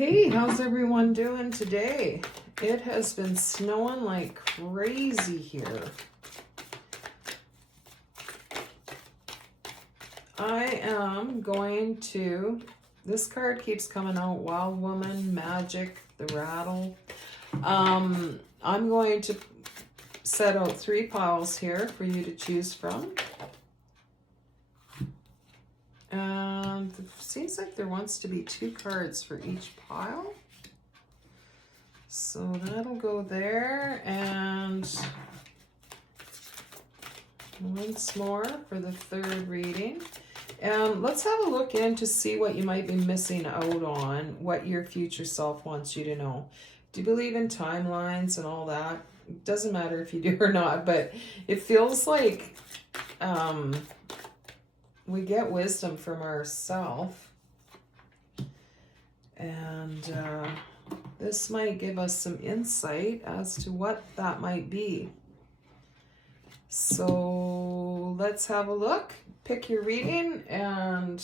Hey, how's everyone doing today? It has been snowing like crazy here. I am going to, this card keeps coming out, Wild Woman, Magic, the Rattle. I'm going to set out 3 piles here for you to choose from. And it seems like there wants to be 2 cards for each pile. So that'll go there, and once more for the 3rd reading. And let's have a look in to see what you might be missing out on, what your future self wants you to know. Do you believe in timelines and all that? It doesn't matter if you do or not, but it feels like we get wisdom from ourselves. And this might give us some insight as to what that might be. So let's have a look. Pick your reading, and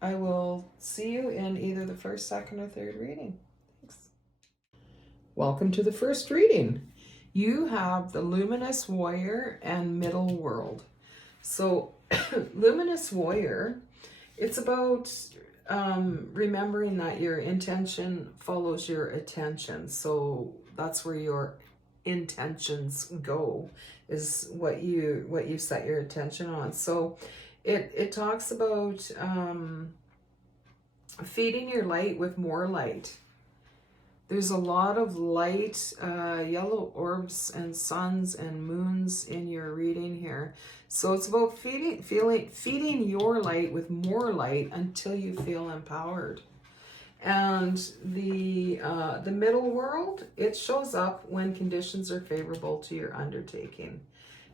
I will see you in either the 1st, 2nd, or 3rd reading. Thanks. Welcome to the 1st reading. You have the Luminous Warrior and Middle World. So Luminous Warrior, it's about remembering that your intention follows your attention. So that's where your intentions go, is what you set your attention on. So it talks about feeding your light with more light. There's a lot of light, yellow orbs and suns and moons in your reading here. So it's about feeding your light with more light until you feel empowered. And the middle world, it shows up when conditions are favorable to your undertaking.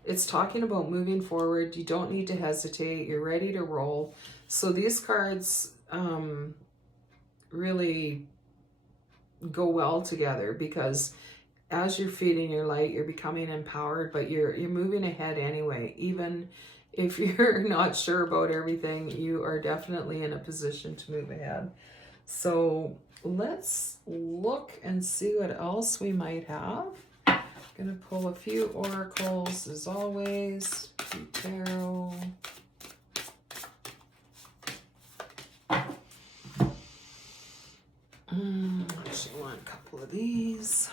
It's talking about moving forward. You don't need to hesitate. You're ready to roll. So these cards really go well together, because as you're feeding your light, you're becoming empowered, but you're moving ahead anyway. Even if you're not sure about everything, you are definitely in a position to move ahead. So let's look and see what else we might have. I'm gonna pull a few oracles as always. Tarot. Actually want a couple of these.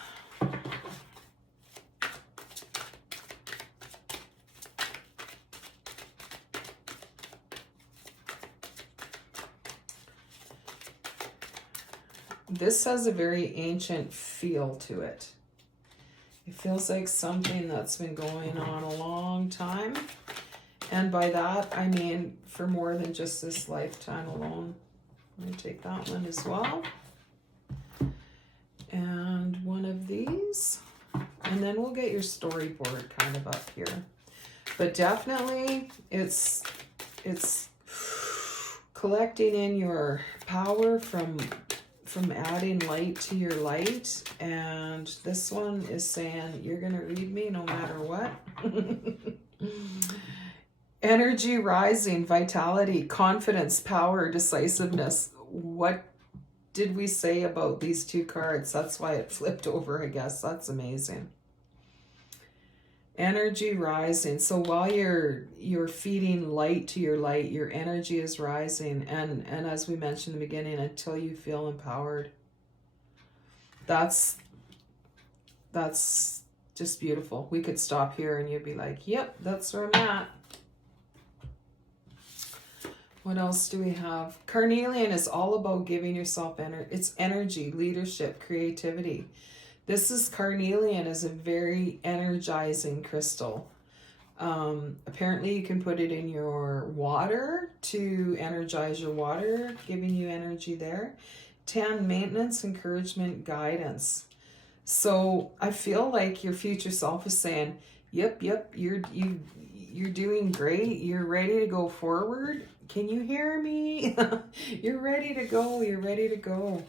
This has a very ancient feel to it. It feels like something that's been going on a long time. And by that, I mean for more than just this lifetime alone. I'm going to take that one as well. And one of these. And then we'll get your storyboard kind of up here. But definitely, it's collecting in your power from adding light to your light. And this one is saying, you're going to read me no matter what. Energy rising, vitality, confidence, power, decisiveness. What did we say about these 2 cards? That's why it flipped over, I guess. That's amazing. Energy rising. So while you're feeding light to your light, your energy is rising. And as we mentioned in the beginning, until you feel empowered. That's just beautiful. We could stop here and you'd be like, yep, that's where I'm at. What else do we have? Carnelian is all about giving yourself energy. It's energy, leadership, creativity. This is carnelian is a very energizing crystal. Apparently you can put it in your water to energize your water, giving you energy there. 10, maintenance, encouragement, guidance. So I feel like your future self is saying, yep, you're doing great. You're ready to go forward. Can you hear me? You're ready to go. You're ready to go.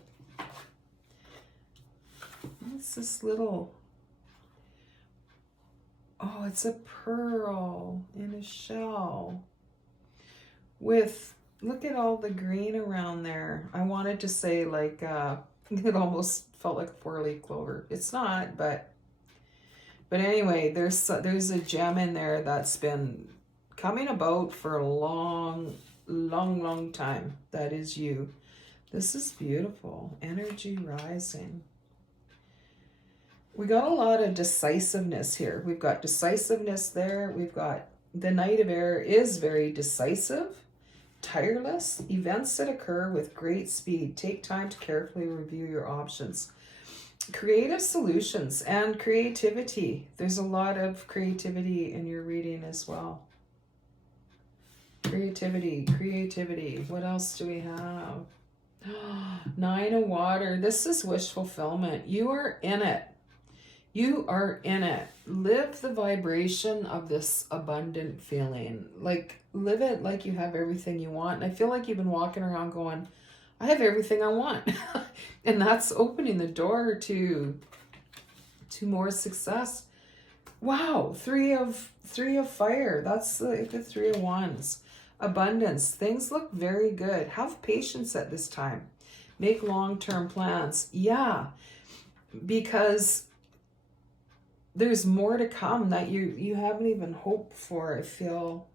What's this little? Oh, it's a pearl in a shell with Look at all the green around there. I wanted to say like it almost felt like a four-leaf clover. It's not, but anyway, there's a gem in there that's been coming about for a long time. That is you. This is beautiful. Energy rising. We got a lot of decisiveness here. We've got decisiveness there. We've got the Knight of Air is very decisive, tireless. Events that occur with great speed. Take time to carefully review your options. Creative solutions and creativity. There's a lot of creativity in your reading as well. Creativity. What else do we have? Nine of Water. This is wish fulfillment. You are in it. You are in it. Live the vibration of this abundant feeling. Like, live it like you have everything you want. And I feel like you've been walking around going, I have everything I want. And that's opening the door to more success. Wow, three of fire. That's the Three of Wands. Abundance. Things look very good. Have patience at this time. Make long-term plans. Yeah, because there's more to come that you haven't even hoped for. I feel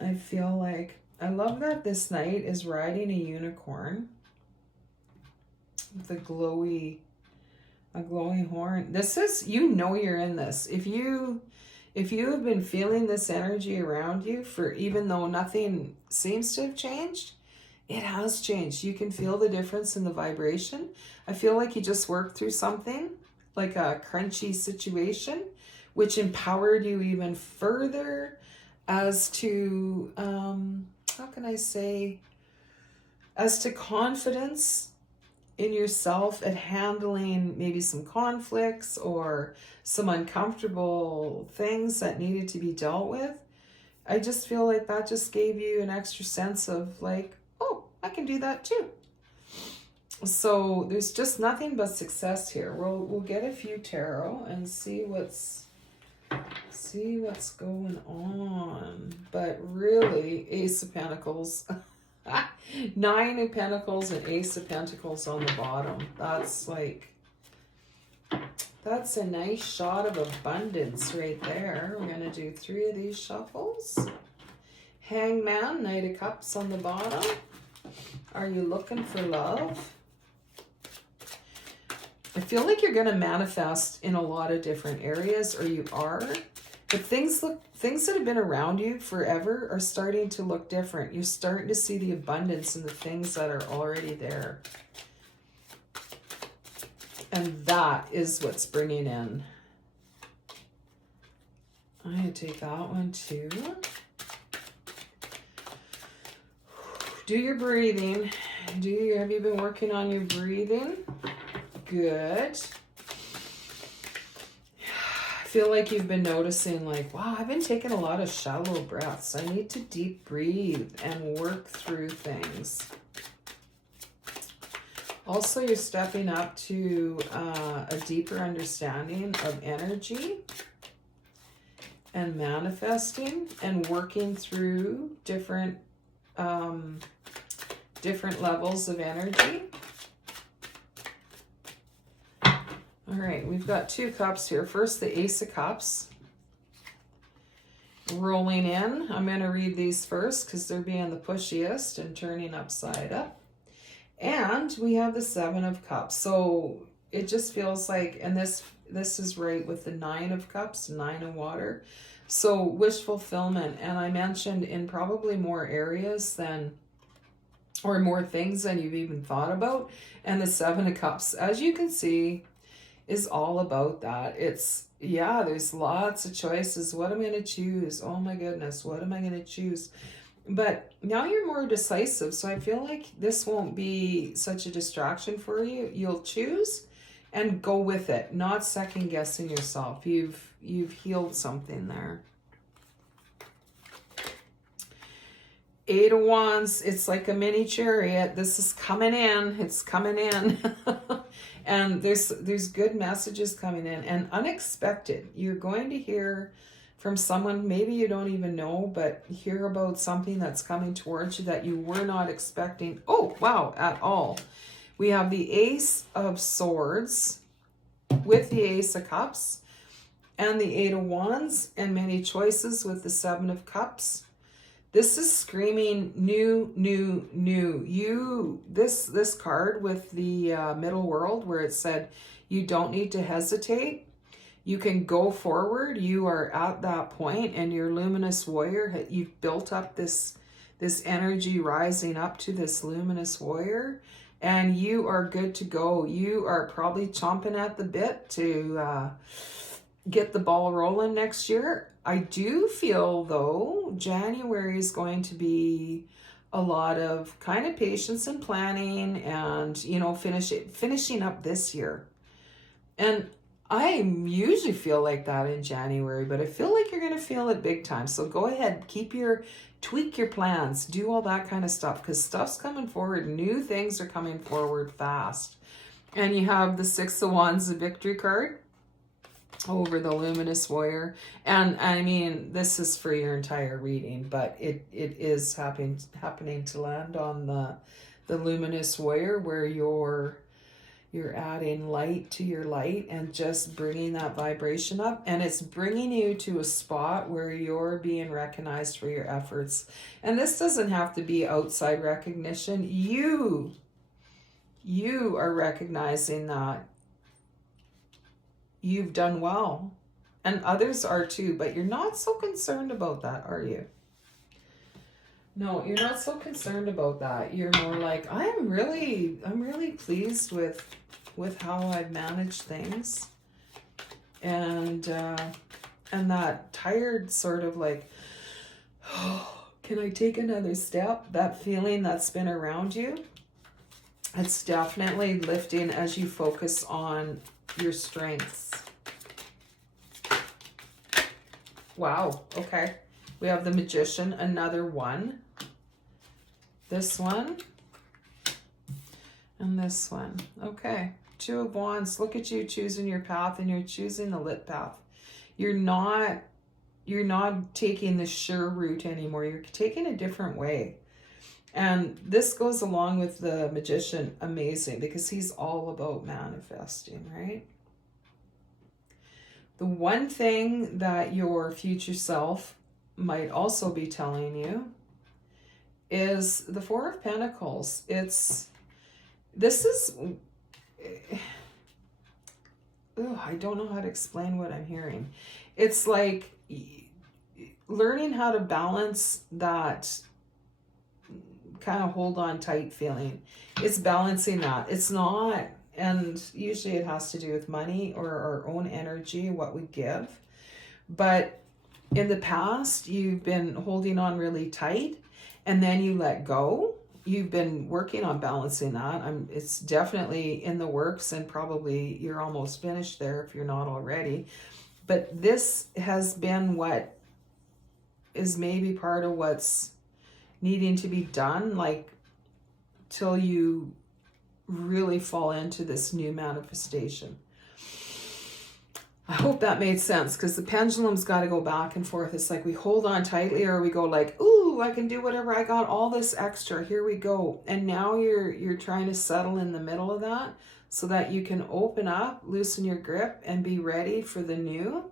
like, I love that this knight is riding a unicorn with a glowy horn. This is, you're in this. If you have been feeling this energy around you for, even though nothing seems to have changed, it has changed. You can feel the difference in the vibration. I feel like you just worked through something, like a crunchy situation, which empowered you even further as to, how can I say, as to confidence in yourself at handling maybe some conflicts or some uncomfortable things that needed to be dealt with. I just feel like that just gave you an extra sense of like, oh, I can do that too. So there's just nothing but success here. We'll get a few tarot and see what's going on. But really, Ace of Pentacles, Nine of Pentacles and Ace of Pentacles on the bottom. That's a nice shot of abundance right there. We're gonna do 3 of these shuffles. Hangman, Knight of Cups on the bottom. Are you looking for love? I feel like you're going to manifest in a lot of different areas, or you are. But things that have been around you forever are starting to look different. You're starting to see the abundance in the things that are already there. And that is what's bringing in. I'm going to take that one too. Do your breathing. Have you been working on your breathing? Good. I feel like you've been noticing like, wow, I've been taking a lot of shallow breaths. I need to deep breathe and work through things. Also, you're stepping up to a deeper understanding of energy and manifesting and working through different levels of energy. All right, we've got 2 cups here. First, the Ace of Cups. Rolling in. I'm going to read these first because they're being the pushiest and turning upside up. And we have the 7 of Cups. So it just feels like, and this is right with the 9 of Cups, 9 of Water. So wish fulfillment. And I mentioned in probably more areas than, or more things than you've even thought about. And the 7 of Cups, as you can see, is all about that. It's, yeah, there's lots of choices. What am I going to choose? Oh my goodness, what am I going to choose? But now you're more decisive, so I feel like this won't be such a distraction for you. You'll choose and go with it, not second guessing yourself. You've healed something there. 8 of Wands, it's like a mini chariot. This is coming in. It's coming in. And there's good messages coming in and unexpected. You're going to hear from someone maybe you don't even know, but hear about something that's coming towards you that you were not expecting. Oh, wow, at all. We have the Ace of Swords with the Ace of Cups and the Eight of Wands, and many choices with the Seven of Cups. This is screaming new, new, new. This card with the middle world where it said you don't need to hesitate. You can go forward. You are at that point, and your luminous warrior, you've built up this energy rising up to this luminous warrior, and you are good to go. You are probably chomping at the bit to get the ball rolling next year. I do feel, though, January is going to be a lot of kind of patience and planning and, you know, finishing up this year. And I usually feel like that in January, but I feel like you're going to feel it big time. So go ahead, tweak your plans, do all that kind of stuff, because stuff's coming forward. New things are coming forward fast. And you have the Six of Wands, the victory card over the luminous warrior. And I mean, this is for your entire reading, but it is happening to land on the luminous warrior, where you're adding light to your light and just bringing that vibration up, and it's bringing you to a spot where you're being recognized for your efforts. And this doesn't have to be outside recognition. You are recognizing that you've done well, and others are too, but you're not so concerned about that, are you? No, you're not so concerned about that. You're more like, I'm really pleased with how I've managed things, and that tired sort of like, oh, can I take another step? That feeling that's been around you, it's definitely lifting as you focus on your strengths. Wow, okay. We have the Magician, another one. This one. And this one. Okay. Two of Wands. Look at you choosing your path, and you're choosing the lit path. You're not taking the sure route anymore. You're taking a different way. And this goes along with the Magician, amazing, because he's all about manifesting, right? The one thing that your future self might also be telling you is the Four of Pentacles. I don't know how to explain what I'm hearing. It's like learning how to balance that kind of hold on tight feeling. It's balancing that. It's not, and usually it has to do with money or our own energy, what we give. But in the past, you've been holding on really tight, and then you let go. You've been working on balancing that. It's definitely in the works, and probably you're almost finished there if you're not already. But this has been what is maybe part of what's needing to be done, like till you really fall into this new manifestation. I hope that made sense, because the pendulum's got to go back and forth. It's like we hold on tightly, or we go like, ooh, I can do whatever. I got all this extra. Here we go. And now you're trying to settle in the middle of that so that you can open up, loosen your grip, and be ready for the new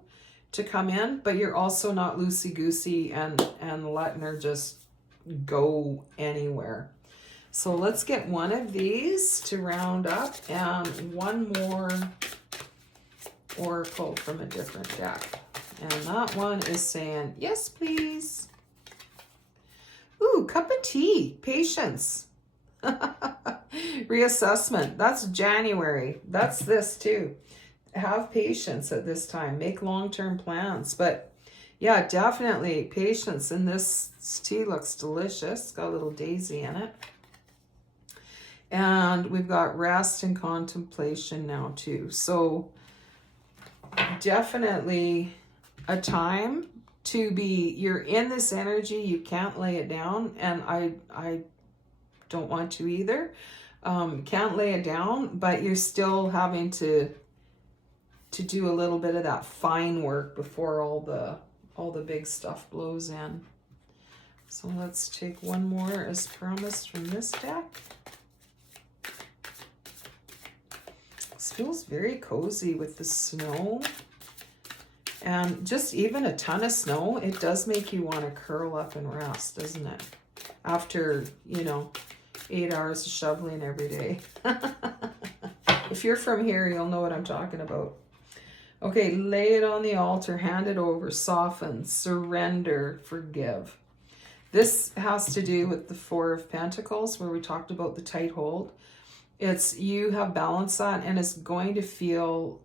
to come in. But you're also not loosey-goosey and letting her just go anywhere. So let's get one of these to round up, and one more oracle from a different deck. And that one is saying, yes, please. Ooh, cup of tea. Patience. Reassessment. That's January. That's this too. Have patience at this time. Make long-term plans. But yeah, definitely patience. And this tea looks delicious. It's got a little daisy in it. And we've got rest and contemplation now too. So definitely a time to be, you're in this energy, you can't lay it down, and I don't want to either. Can't lay it down, but you're still having to do a little bit of that fine work before all all the big stuff blows in. So let's take one more as promised from this deck. This feels very cozy with the snow. And just even a ton of snow, it does make you want to curl up and rest, doesn't it? After, 8 hours of shoveling every day. If you're from here, you'll know what I'm talking about. Okay, lay it on the altar, hand it over, soften, surrender, forgive. This has to do with the Four of Pentacles, where we talked about the tight hold. It's you have balanced that, and it's going to feel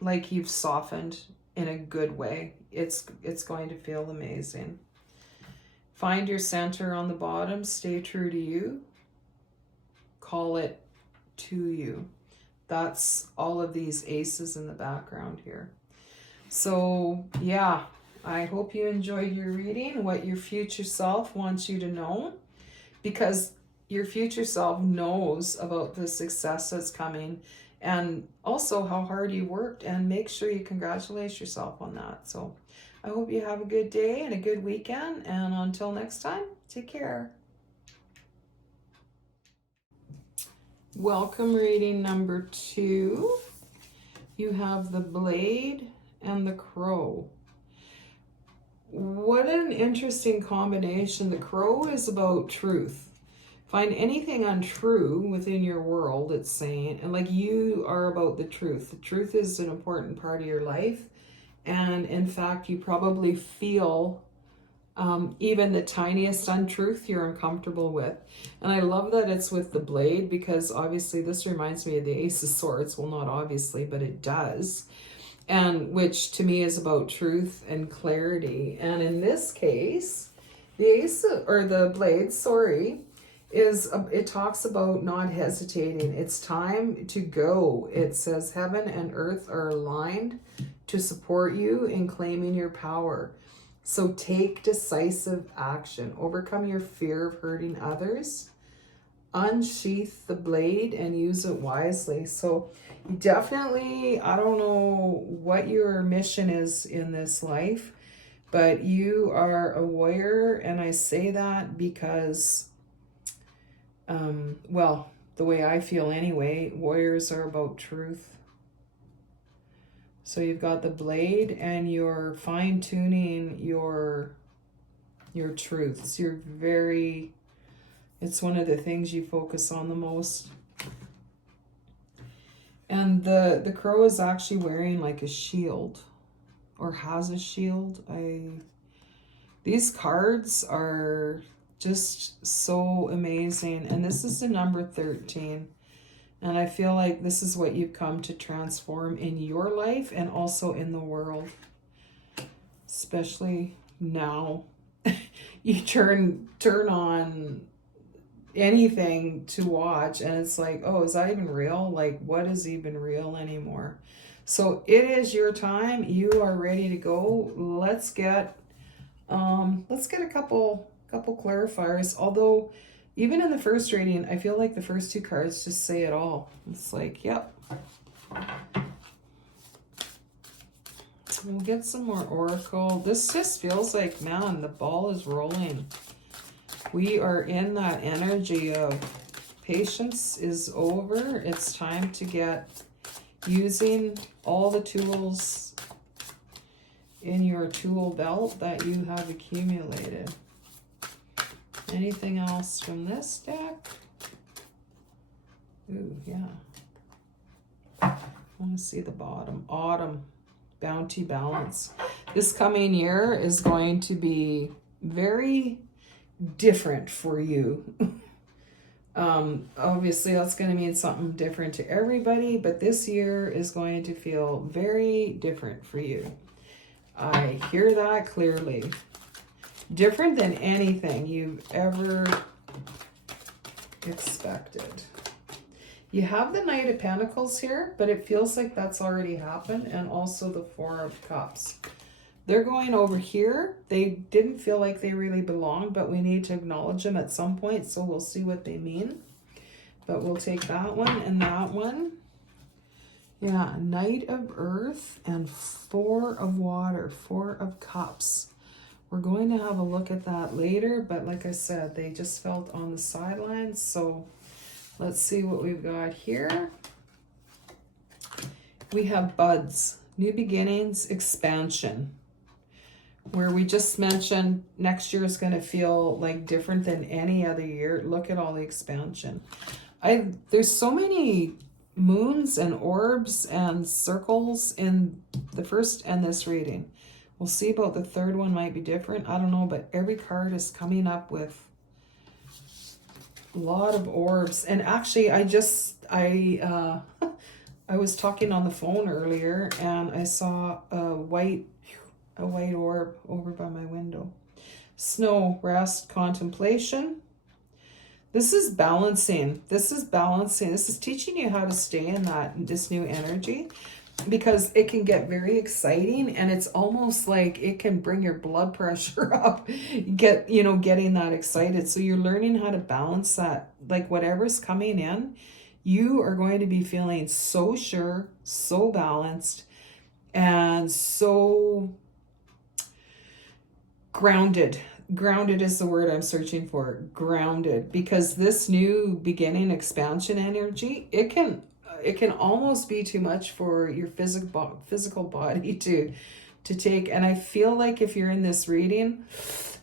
like you've softened in a good way. It's going to feel amazing. Find your center on the bottom. Stay true to you. Call it to you. That's all of these aces in the background here. So, yeah. I hope you enjoyed your reading, what your future self wants you to know, because your future self knows about the success that's coming and also how hard you worked, and make sure you congratulate yourself on that. So I hope you have a good day and a good weekend, and until next time, take care. Welcome, reading number 2. You have the Blade and the Crow. What an interesting combination. The Crow is about truth. Find anything untrue within your world, it's saying, and like you are about the truth. The truth is an important part of your life. And in fact, you probably feel even the tiniest untruth you're uncomfortable with. And I love that it's with the Blade, because obviously this reminds me of the Ace of Swords. Well, not obviously, but it does. And which to me is about truth and clarity. And in this case, the Blade, it talks about not hesitating. It's time to go. It says heaven and earth are aligned to support you in claiming your power. So take decisive action. Overcome your fear of hurting others. Unsheath the blade and use it wisely. So definitely, I don't know what your mission is in this life, but you are a warrior. And I say that because, well, the way I feel anyway, warriors are about truth. So you've got the Blade, and you're fine-tuning your truths. It's one of the things you focus on the most. And the Crow is actually wearing like a shield, or has a shield. These cards are just so amazing. And this is the number 13. And I feel like this is what you've come to transform in your life and also in the world. Especially now. You turn on anything to watch and it's like, oh, is that even real? Like, what is even real anymore? So it is your time. You are ready to go. Let's get a couple clarifiers. Although even in the first reading, I feel like the first 2 cards just say it all. It's like, yep. We'll get some more Oracle. This just feels like, man, the ball is rolling. We are in that energy of patience is over. It's time to get using all the tools in your tool belt that you have accumulated. Anything else from this deck? Ooh, yeah. I want to see the bottom. Autumn. Bounty, balance. This coming year is going to be very different for you. Obviously, that's going to mean something different to everybody, but this year is going to feel very different for you. I hear that clearly. Different than anything you've ever expected. You have the Knight of Pentacles here, but it feels like that's already happened, and also the Four of Cups. They're going over here. They didn't feel like they really belonged, but we need to acknowledge them at some point, so we'll see what they mean. But we'll take that one and that one. Yeah, Knight of Earth and Four of Water, Four of Cups. We're going to have a look at that later, but like I said, they just felt on the sidelines. So let's see what we've got here. We have buds, new beginnings, expansion, where we just mentioned next year is going to feel like different than any other year. Look at all the expansion. There's so many moons and orbs and circles in the first and this reading. We'll see about the third one, might be different. I don't know, but every card is coming up with a lot of orbs. And actually, I was talking on the phone earlier and I saw a white orb over by my window. Snow, rest, contemplation. This is balancing. This is balancing. This is teaching you how to stay in this new energy, because it can get very exciting and it's almost like it can bring your blood pressure up, getting that excited. So you're learning how to balance that. Like whatever's coming in, you are going to be feeling so sure, so balanced, and so grounded. Grounded is the word I'm searching for. Grounded, because this new beginning expansion energy, it can almost be too much for your physical body to take. And I feel like if you're in this reading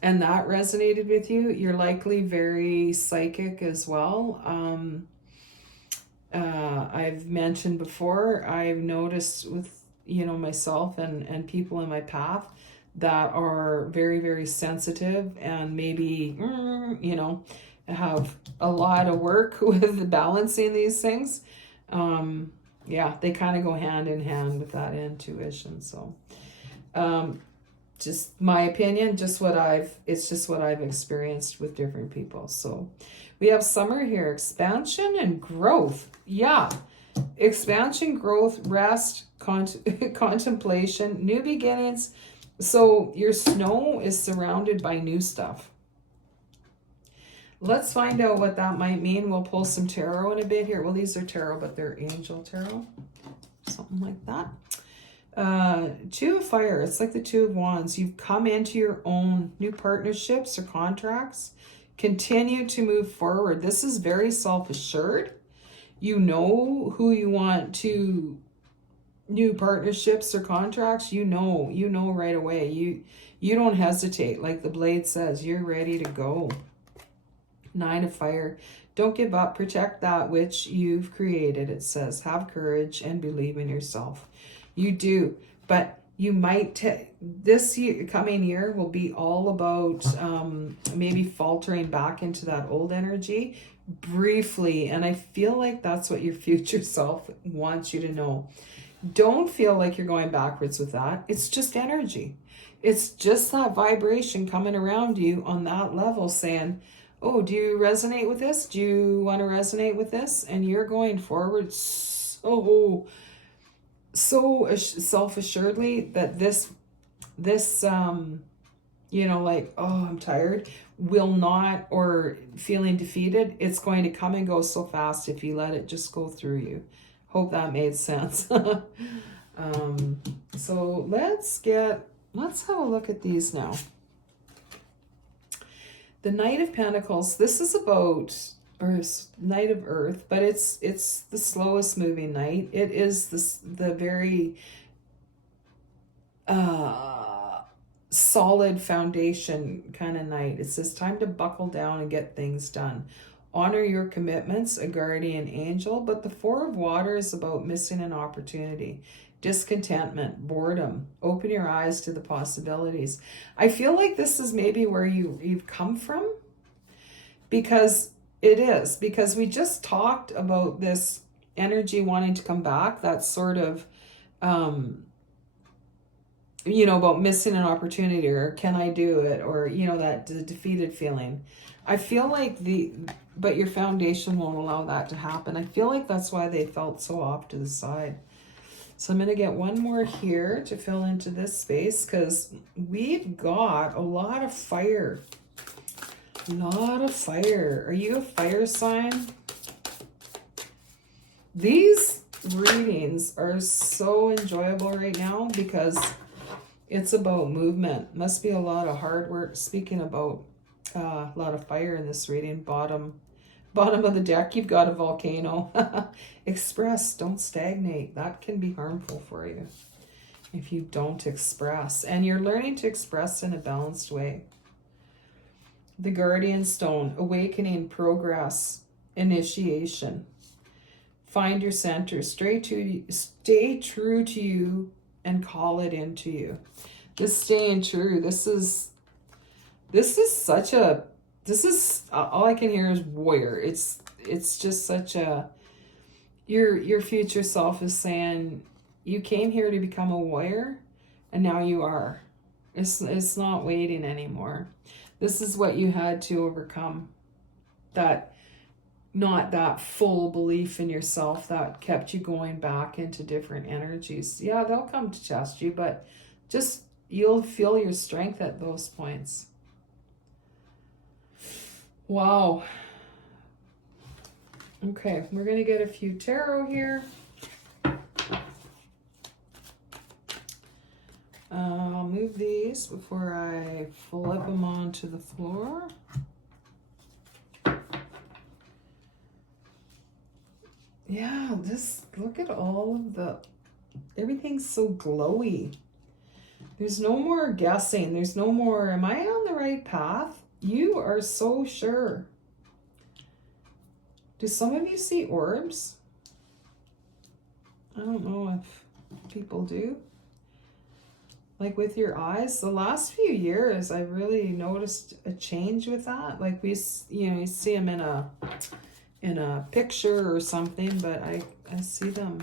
and that resonated with you, you're likely very psychic as well. I've mentioned before, I've noticed with myself and people in my path that are very, very sensitive and maybe have a lot of work with balancing these things. They kind of go hand in hand with that intuition. So just my opinion, it's just what I've experienced with different people. So we have summer here, expansion and growth. Yeah, expansion, growth, rest, contemplation, new beginnings. So your snow is surrounded by new stuff. Let's find out what that might mean. We'll pull some tarot in a bit here. Well, these are tarot, but they're angel tarot. Something like that. Two of fire. It's like the Two of Wands. You've come into your own new partnerships or contracts. Continue to move forward. This is very self-assured. You know who you want to new partnerships or contracts. You know right away. You don't hesitate. Like the blade says, you're ready to go. Nine of fire. Don't give up. Protect that which you've created. It says, have courage and believe in yourself. You do, but you might this year, coming year, will be all about maybe faltering back into that old energy briefly. And I feel like that's what your future self wants you to know. Don't feel like you're going backwards with that. It's just energy. It's just that vibration coming around you on that level saying, oh, do you resonate with this? Do you want to resonate with this? And you're going forward so self-assuredly that this like, oh, I'm tired, will not, or feeling defeated, it's going to come and go so fast if you let it just go through you. Hope that made sense. So let's have a look at these now. The Knight of Pentacles, this is about Knight of Earth, but it's the slowest moving knight. It is the very solid foundation kind of knight. It says time to buckle down and get things done. Honor your commitments, a guardian angel. But the Four of Water is about missing an opportunity, discontentment, boredom. Open your eyes to the possibilities. I feel like this is maybe where you've come from, because it is, because we just talked about this energy wanting to come back. That's sort of about missing an opportunity, or can I do it, or that defeated feeling. I feel like but your foundation won't allow that to happen. I feel like that's why they felt so off to the side. So I'm going to get one more here to fill into this space, because we've got a lot of fire. A lot of fire. Are you a fire sign? These readings are so enjoyable right now, because It's about movement. Must be a lot of hard work. Speaking about a lot of fire in this reading, bottom of the deck, you've got a volcano. Express, don't stagnate. That can be harmful for you if you don't express. And you're learning to express in a balanced way. The Guardian Stone, awakening, progress, initiation. Find your center. Stay true to you and call it into you. This staying true, this is all I can hear is warrior. It's just such a, your future self is saying, you came here to become a warrior and now you are. It's not waiting anymore. This is what you had to overcome. Not that full belief in yourself that kept you going back into different energies. Yeah, they'll come to test you, but just you'll feel your strength at those points. Wow. Okay, we're going to get a few tarot here. I'll move these before I flip them onto the floor. Yeah, look at all of everything's so glowy. There's no more guessing. There's no more, am I on the right path? You are so sure. Do some of you see orbs? I don't know if people do. Like with your eyes, the last few years, I've really noticed a change with that. Like you see them in a picture or something, but I see them.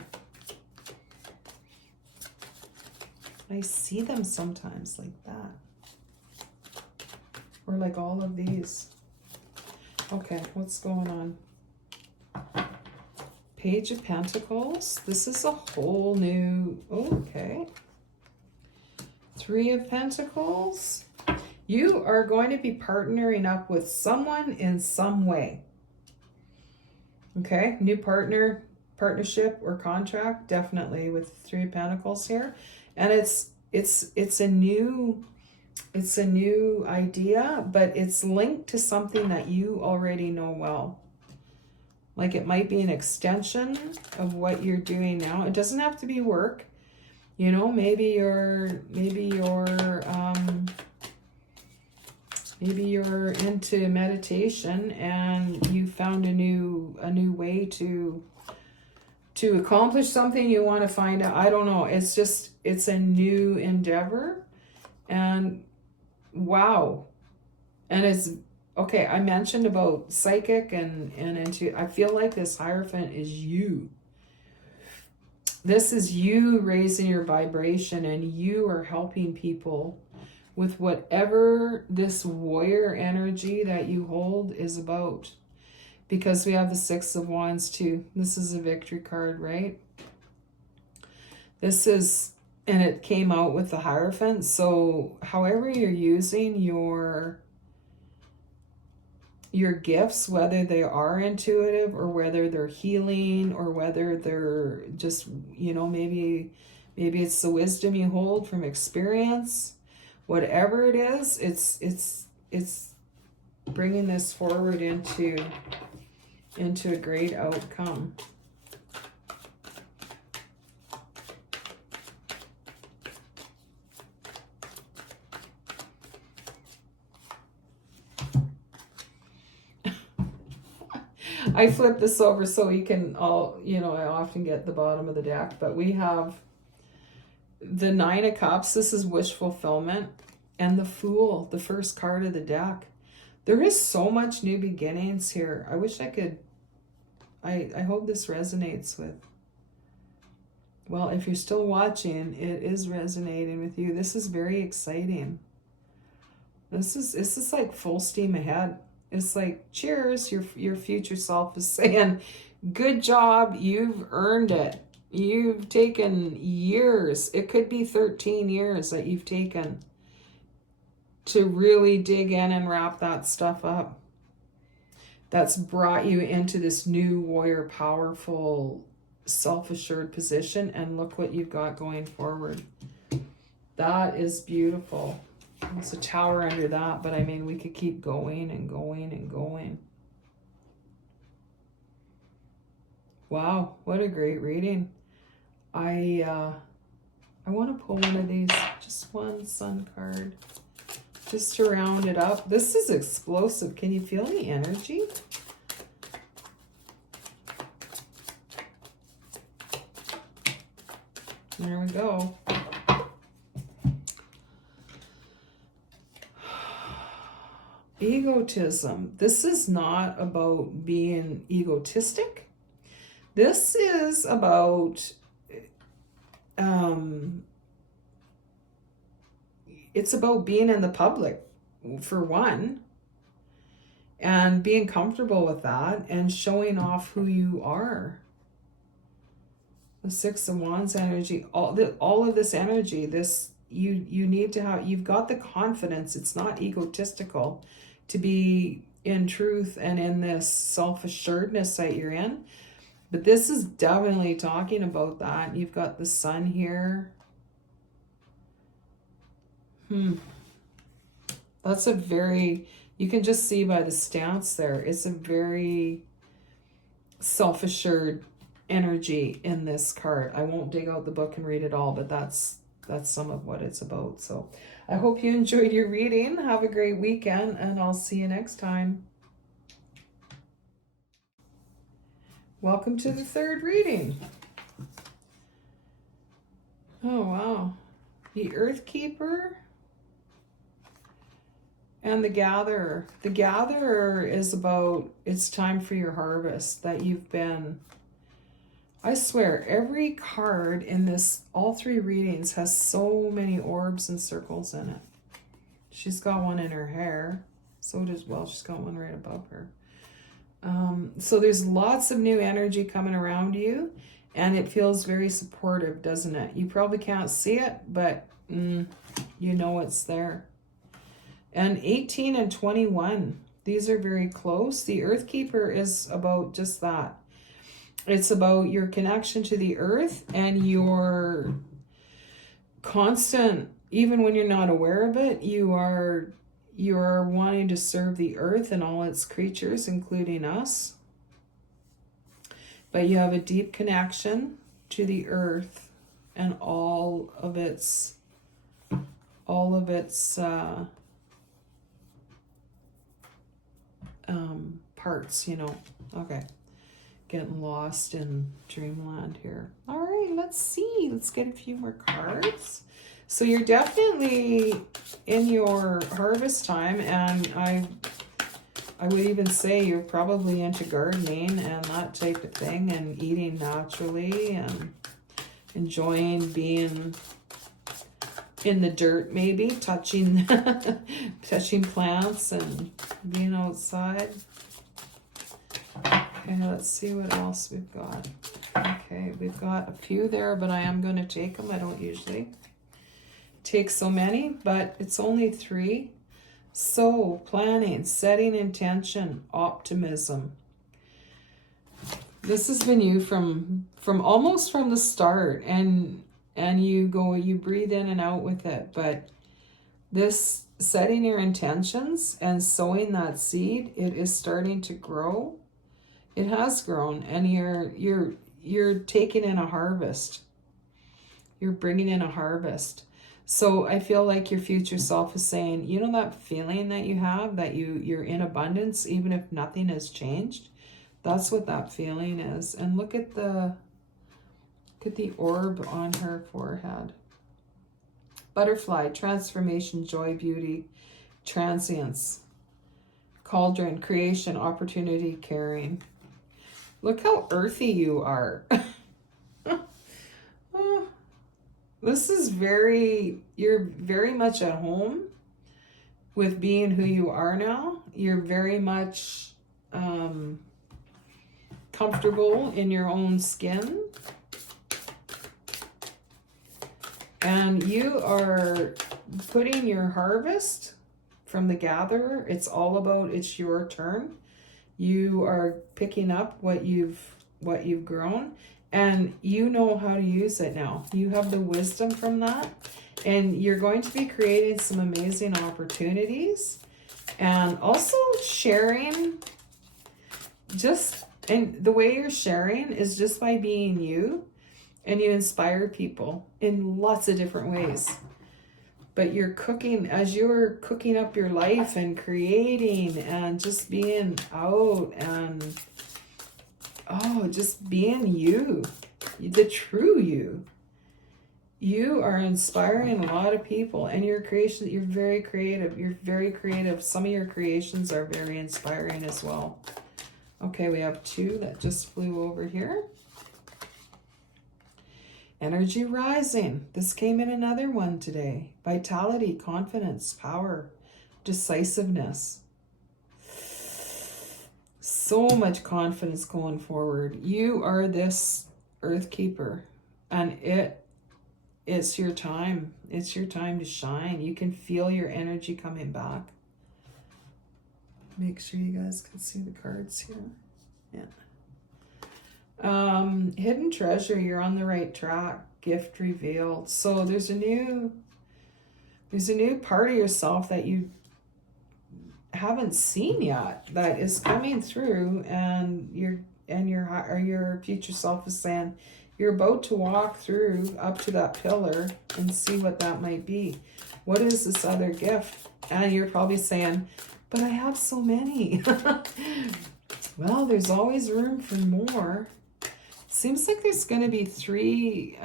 I see them sometimes like that. Or like all of these. Okay, what's going on? Page of Pentacles. This is a whole new, okay. Three of Pentacles. You are going to be partnering up with someone in some way. Okay, new partnership or contract, definitely with Three of Pentacles here. And it's a new idea, but it's linked to something that you already know well. Like it might be an extension of what you're doing now. It doesn't have to be work. You know, maybe you're into meditation and you found a new way to accomplish something you want to find out. I don't know. It's a new endeavor, and wow. And it's okay. I mentioned about psychic and I feel like this Hierophant is you. This is you raising your vibration, and you are helping people with whatever this warrior energy that you hold is about. Because we have the Six of Wands too. This is a victory card, right? This is, and it came out with the Hierophant. So however you're using your gifts, whether they are intuitive or whether they're healing or whether they're just, maybe it's the wisdom you hold from experience, whatever it is, it's bringing this forward into a great outcome. I flip this over so you can all, I often get the bottom of the deck, but we have the Nine of Cups. This is wish fulfillment, and the Fool, the first card of the deck. There is so much new beginnings here. I wish I could, I hope this resonates with, well, if you're still watching, it is resonating with you. This is very exciting. This is like full steam ahead. It's like, cheers, your future self is saying, good job, you've earned it. You've taken years. It could be 13 years that you've taken to really dig in and wrap that stuff up. That's brought you into this new warrior, powerful, self-assured position, and look what you've got going forward. That is beautiful. There's a tower under that, but I mean, we could keep going and going and going. Wow, what a great reading. I want to pull one of these, just one sun card, just to round it up. This is explosive. Can you feel the energy? There we go. Egotism. This is not about being egotistic. This is about it's about being in the public, for one, and being comfortable with that and showing off who you are. The Six of Wands energy, all of this energy, this you need to have. You've got the confidence. It's not egotistical to be in truth and in this self-assuredness that you're in. But this is definitely talking about that. You've got the sun here. That's a very, you can just see by the stance there, it's a very self-assured energy in this card. I won't dig out the book and read it all, but that's some of what it's about. So I hope you enjoyed your reading. Have a great weekend, and I'll see you next time. Welcome to the third reading. Oh, wow. The Earthkeeper and the Gatherer. The Gatherer is about, it's time for your harvest that you've been, I swear, every card in this, all three readings has so many orbs and circles in it. She's got one in her hair. So does, well, she's got one right above her. So there's lots of new energy coming around you, and it feels very supportive, doesn't it? You probably can't see it, but you know it's there. And 18 and 21, these are very close. The Earthkeeper is about just that. It's about your connection to the earth and your constant, even when you're not aware of it, you are wanting to serve the earth and all its creatures, including us. But you have a deep connection to the earth and all of its parts, you know. Okay. Getting lost in dreamland here. All right, let's see. Let's get a few more cards. So you're definitely in your harvest time, and I would even say you're probably into gardening and that type of thing, and eating naturally and enjoying being in the dirt, maybe touching touching plants and being outside. Okay, let's see what else we've got. Okay, we've got a few there, but I am going to take them. I don't usually take so many, but it's only 3. So, planning, setting intention, optimism. This has been you from almost from the start, and you breathe in and out with it. But this setting your intentions and sowing that seed, it is starting to grow. It has grown, and you're taking in a harvest. You're bringing in a harvest. So I feel like your future self is saying, you know, that feeling that you have, that you're in abundance, even if nothing has changed. That's what that feeling is. And look at the orb on her forehead. Butterfly, transformation, joy, beauty, transience, cauldron, creation, opportunity, caring. Look how earthy you are. This is you're very much at home with being who you are now. You're very much comfortable in your own skin. And you are putting your harvest from the gatherer. It's all about, it's your turn. You are picking up what you've grown, and you know how to use it now. You have the wisdom from that, And you're going to be creating some amazing opportunities and also sharing and the way you're sharing is just by being you, and you inspire people in lots of different ways. But you're cooking, as you're cooking up your life and creating and just being out and, just being you, the true you. You are inspiring a lot of people, and your creation, you're very creative. You're very creative. Some of your creations are very inspiring as well. Okay, we have 2 that just flew over here. Energy rising. This came in another one today. Vitality, confidence, power, decisiveness. So much confidence going forward. You are this Earth Keeper, and it's your time. It's your time to shine. You can feel your energy coming back. Make sure you guys can see the cards here. Yeah. Hidden treasure, you're on the right track. Gift revealed. So there's a new part of yourself that you haven't seen yet that is coming through, and your future self is saying you're about to walk through up to that pillar and see what that might be. What is this other gift? And you're probably saying, but I have so many. Well, there's always room for more. Seems like there's going to be three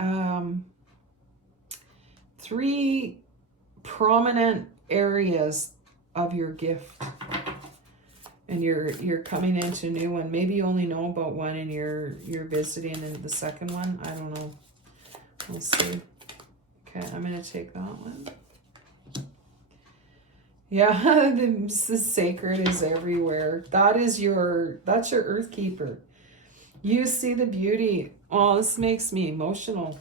prominent areas of your gift, and you're coming into a new one. Maybe you only know about one, and you're visiting in the second one. I don't know. We'll see. Okay, I'm going to take that one. Yeah, the sacred is everywhere. That's your Earth Keeper. You see the beauty. Oh, this makes me emotional.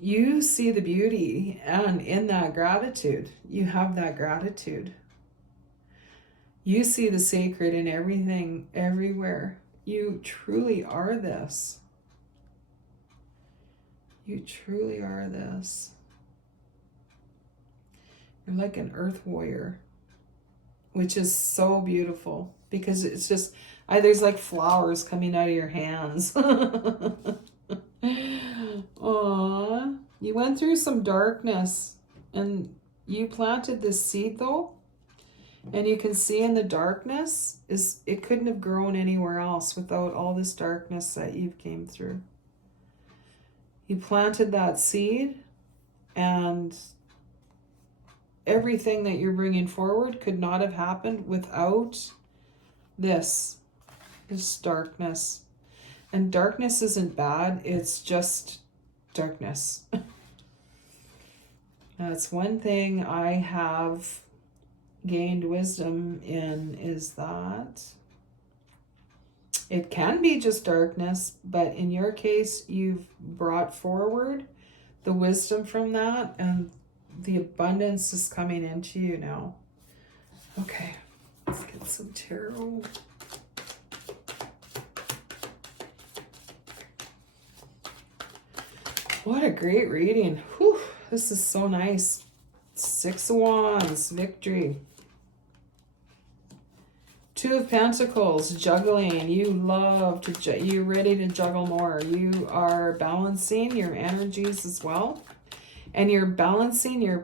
You see the beauty, and in that gratitude, you have that gratitude. You see the sacred in everything, everywhere. You truly are this. You truly are this. You're like an earth warrior, which is so beautiful, because it's just, there's like flowers coming out of your hands. Aww. You went through some darkness, and you planted this seed though, and you can see in the darkness, it couldn't have grown anywhere else without all this darkness that you've came through. You planted that seed, and everything that you're bringing forward could not have happened without this darkness. And darkness isn't bad, it's just darkness. That's one thing I have gained wisdom in, is that it can be just darkness, but in your case, you've brought forward the wisdom from that, and the abundance is coming into you now. Okay, let's get some tarot. What a great reading. Whew, this is so nice. 6 of Wands, victory. 2 of Pentacles, juggling. You love to, you're ready to juggle more. You are balancing your energies as well. And you're balancing your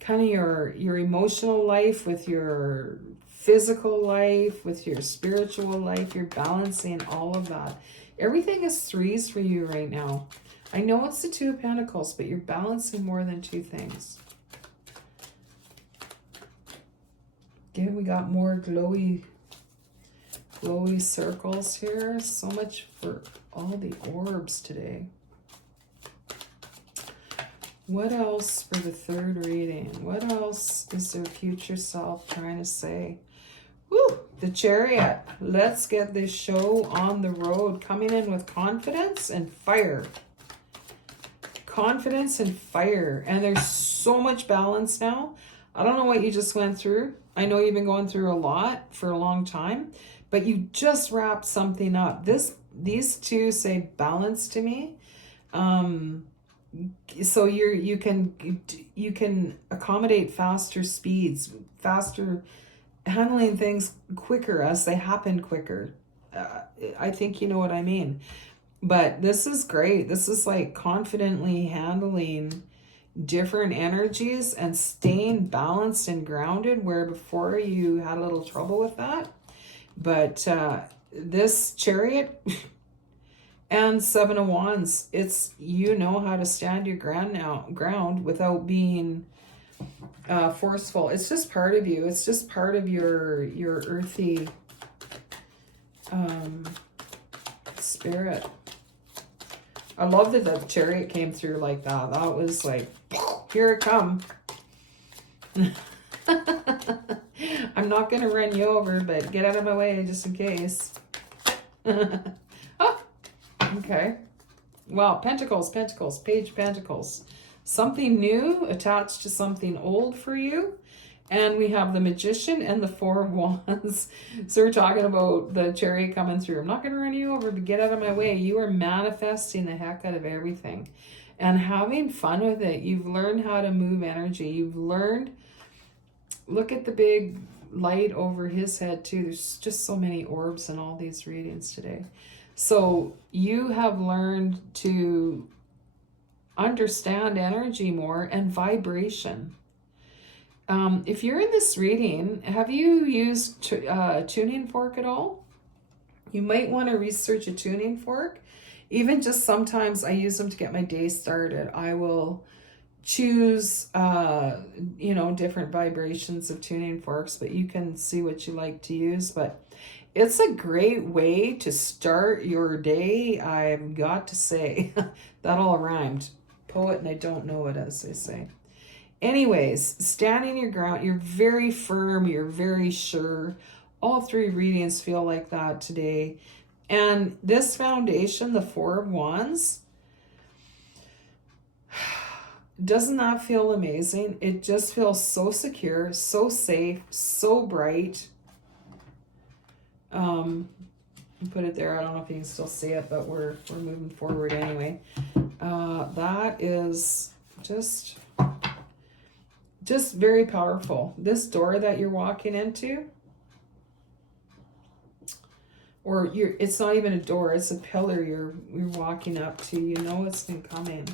kind of your emotional life with your physical life, with your spiritual life. You're balancing all of that. Everything is 3s for you right now. I know it's the 2 of Pentacles, but you're balancing more than 2 things. Again, we got more glowy circles here. So much for all the orbs today. What else for the 3rd reading? What else is their future self trying to say? Woo! The Chariot. Let's get this show on the road. Coming in with confidence and fire. Confidence and fire. And there's so much balance now. I don't know what you just went through. I know you've been going through a lot for a long time, but you just wrapped something up. These 2 say balance to me. So you can accommodate faster speeds, faster handling things quicker as they happen quicker. I think you know what I mean. But this is great. This is like confidently handling different energies and staying balanced and grounded where before you had a little trouble with that. But this Chariot and Seven of Wands, it's, you know how to stand your ground without being forceful. It's just part of you. It's just part of your earthy spirit. I love that the Chariot came through like that. That was like, here it come. I'm not going to run you over, but get out of my way just in case. Oh, okay. Well, Pentacles, Page of Pentacles. Something new attached to something old for you. And we have the Magician and the Four of Wands. So we're talking about the Chariot coming through. I'm not going to run you over, but get out of my way. You are manifesting the heck out of everything and having fun with it. You've learned how to move energy. You've learned, look at the big light over his head too. There's just so many orbs in all these readings today. So you have learned to understand energy more and vibration. If you're in this reading, have you used a tuning fork at all? You might want to research a tuning fork. Even just sometimes I use them to get my day started. I will choose, different vibrations of tuning forks, but you can see what you like to use. But it's a great way to start your day. I've got to say, that all rhymed. Poet and I don't know it, as they say. Anyways, standing your ground, you're very firm, you're very sure. All three readings feel like that today. And this foundation, the Four of Wands, doesn't that feel amazing? It just feels so secure, so safe, so bright. Put it there. I don't know if you can still see it, but we're moving forward anyway. That is just very powerful. This door that you're walking into, or it's not even a door, it's a pillar you're walking up to. You know it's been coming.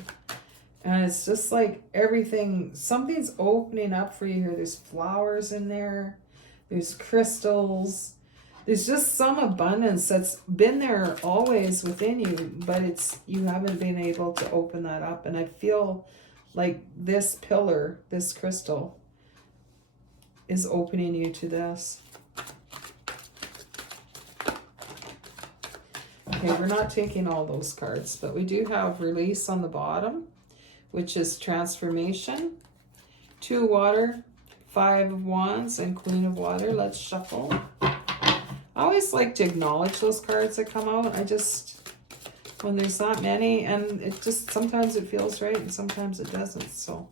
And it's just like everything, something's opening up for you here. There's flowers in there. There's crystals. There's just some abundance that's been there always within you, but you haven't been able to open that up. And I feel like this pillar, this crystal, is opening you to this. Okay, we're not taking all those cards, but we do have release on the bottom, which is transformation. 2 water, 5 of wands, and Queen of water. Let's shuffle. I always like to acknowledge those cards that come out. When there's not many, and it just, sometimes it feels right and sometimes it doesn't. So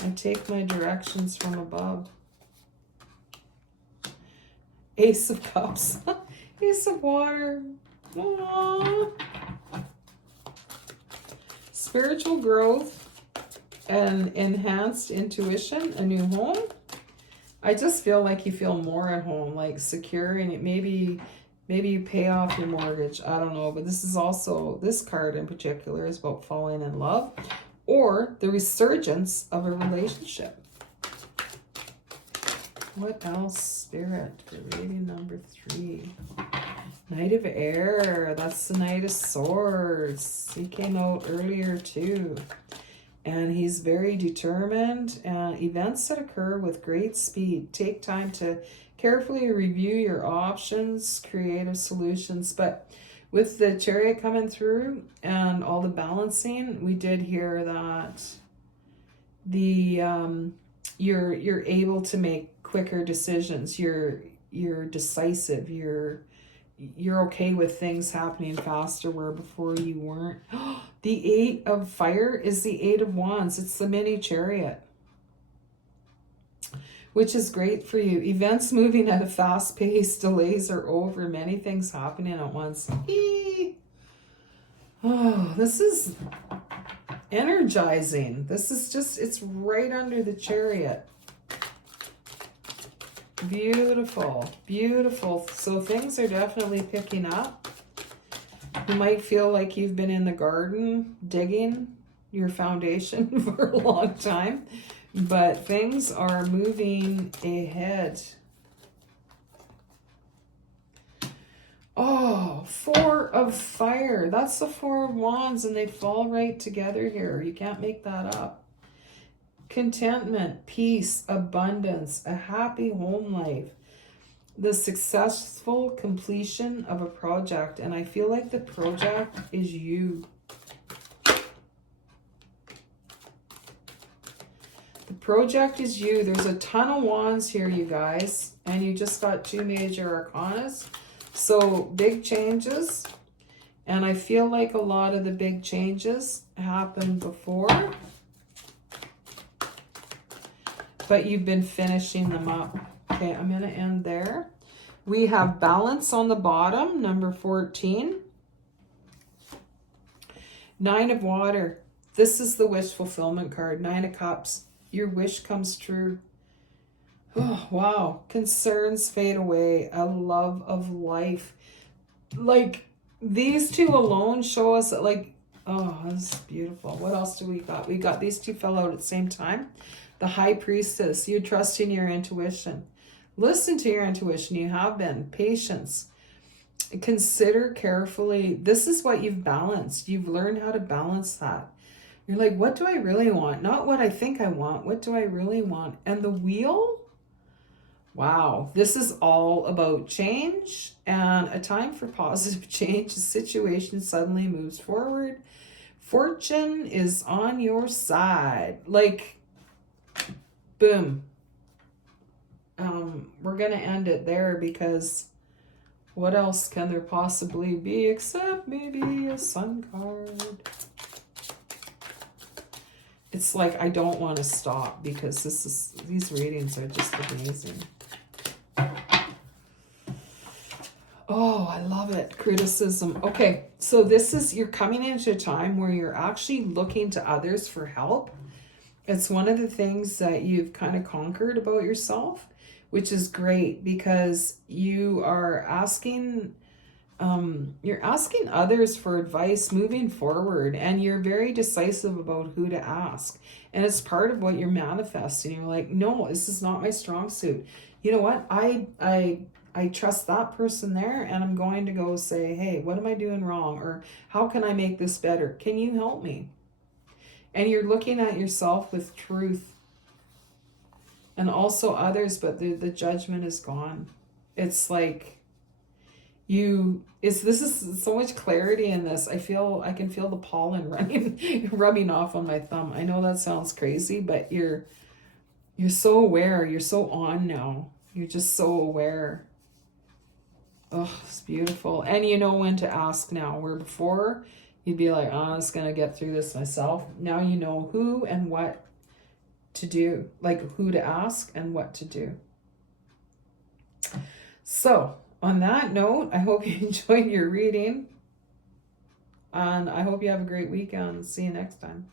I take my directions from above. Ace of cups. Ace of water. Aww. Spiritual growth and enhanced intuition, a new home. I just feel like you feel more at home, like secure, and maybe you pay off your mortgage. I don't know, but this is also, this card in particular is about falling in love or the resurgence of a relationship. What else, Spirit, for reading number 3? Knight of Air, that's the Knight of Swords. He came out earlier too. And he's very determined. Events that occur with great speed. Take time to carefully review your options, creative solutions. But with the Chariot coming through and all the balancing, we did hear that you're able to make quicker decisions. You're decisive. You're okay with things happening faster where before you weren't. The 8 of fire is the 8 of wands. It's the mini Chariot, which is great for you. Events moving at a fast pace. Delays are over. Many things happening at once. Oh, this is energizing. This is just, it's right under the Chariot. Beautiful, beautiful. So things are definitely picking up. You might feel like you've been in the garden digging your foundation for a long time, but things are moving ahead. Oh, Four of Fire. That's the Four of Wands, and they fall right together here. You can't make that up. Contentment, peace, abundance, a happy home life, the successful completion of a project. And I feel like the project is you. The project is you. There's a ton of wands here, you guys. And you just got 2 major arcanas. So big changes. And I feel like a lot of the big changes happened before, but you've been finishing them up. Okay, I'm going to end there. We have balance on the bottom, number 14. 9 of Water. This is the wish fulfillment card. 9 of Cups. Your wish comes true. Oh, wow. Concerns fade away. A love of life. Like, these two alone show us that, like, oh, this is beautiful. What else do we got? We got these two fell out at the same time. The High Priestess. You're trusting your intuition. Listen to your intuition. You have been. Patience. Consider carefully. This is what you've balanced. You've learned how to balance that. You're like, what do I really want? Not what I think I want. What do I really want? And the Wheel? Wow, this is all about change and a time for positive change. The situation suddenly moves forward. Fortune is on your side. Like, boom. We're going to end it there because what else can there possibly be except maybe a Sun card? It's like I don't want to stop because these readings are just amazing. Oh, I love it. Criticism. Okay, so this is, you're coming into a time where you're actually looking to others for help. It's one of the things that you've kind of conquered about yourself, which is great because you are asking, you're asking others for advice moving forward, and you're very decisive about who to ask. And it's part of what you're manifesting. You're like, no, this is not my strong suit. You know what? I trust that person there, and I'm going to go say, hey, what am I doing wrong? Or how can I make this better? Can you help me? And you're looking at yourself with truth and also others, but the judgment is gone. It's like this is so much clarity in this. I can feel the pollen rubbing off on my thumb. I know that sounds crazy, but you're so aware. You're so on now. You're just so aware. Oh, it's beautiful. And you know when to ask now, where before you'd be like, oh, I'm just going to get through this myself. Now you know who and what to do, like who to ask and what to do. So on that note, I hope you enjoyed your reading, and I hope you have a great weekend. See you next time.